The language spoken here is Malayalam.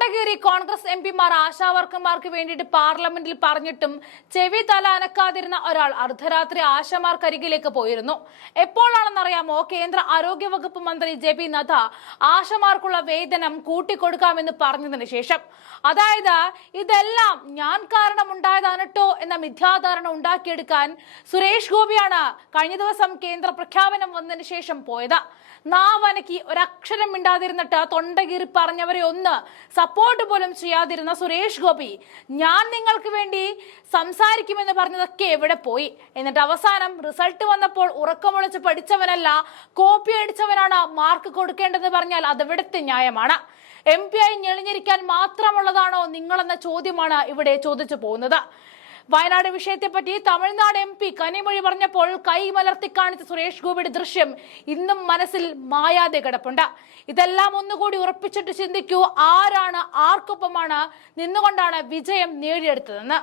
തൊണ്ടകീറി കോൺഗ്രസ് എംപിമാർ ആശാവർക്കർമാർക്ക് വേണ്ടിയിട്ട് പാർലമെന്റിൽ പറഞ്ഞിട്ടും ചെവി തല അനക്കാതിരുന്ന ഒരാൾ അർദ്ധരാത്രി ആശമാർക്കരികിലേക്ക് പോയിരുന്നു. എപ്പോഴാണെന്നറിയാമോ? കേന്ദ്ര ആരോഗ്യ വകുപ്പ് മന്ത്രി ജെ.പി. നദ്ദ ആശമാർക്കുള്ള വേതനം കൂട്ടിക്കൊടുക്കാമെന്ന് പറഞ്ഞതിന് ശേഷം. അതായത് ഇതെല്ലാം ഞാൻ കാരണമുണ്ടായതാണ് ട്ടോ എന്ന മിഥ്യാധാരണ ഉണ്ടാക്കിയെടുക്കാൻ സുരേഷ് ഗോപിയാണ് കഴിഞ്ഞ ദിവസം കേന്ദ്ര പ്രഖ്യാപനം വന്നതിന് ശേഷം പോയത്. നാവനക്കി ഒരക്ഷരം മിണ്ടാതിരുന്നിട്ട് തൊണ്ടകീറി പറഞ്ഞവരെ ഒന്ന് സപ്പോർട്ട് പോലും ചെയ്യാതിരുന്ന സുരേഷ് ഗോപി ഞാൻ നിങ്ങൾക്ക് വേണ്ടി സംസാരിക്കുമെന്ന് പറഞ്ഞതൊക്കെ എവിടെ പോയി? എന്നിട്ട് അവസാനം റിസൾട്ട് വന്നപ്പോൾ ഉറക്കമൊളിച്ച് പഠിച്ചവനല്ല കോപ്പി അടിച്ചവനാണ് മാർക്ക് കൊടുക്കേണ്ടതെന്ന് പറഞ്ഞാൽ അതെവിടുത്തെ ന്യായമാണ്? MP ആയി ഞെളിഞ്ഞിരിക്കാൻ മാത്രമുള്ളതാണോ നിങ്ങളെന്ന ചോദ്യമാണ് ഇവിടെ ചോദിച്ചു പോകുന്നത്. വയനാട് വിഷയത്തെപ്പറ്റി തമിഴ്നാട് MP കനിമൊഴി പറഞ്ഞപ്പോൾ കൈ മലർത്തി കാണിച്ച സുരേഷ് ഗോപിയുടെ ദൃശ്യം ഇന്നും മനസ്സിൽ മായാതെ കിടപ്പുണ്ട്. ഇതെല്ലാം ഒന്നുകൂടി ഉറപ്പിച്ചിട്ട് ചിന്തിക്കൂ, ആരാണ് ആർക്കൊപ്പമാണ് നിന്നുകൊണ്ടാണ് വിജയം നേടിയെടുത്തതെന്ന്.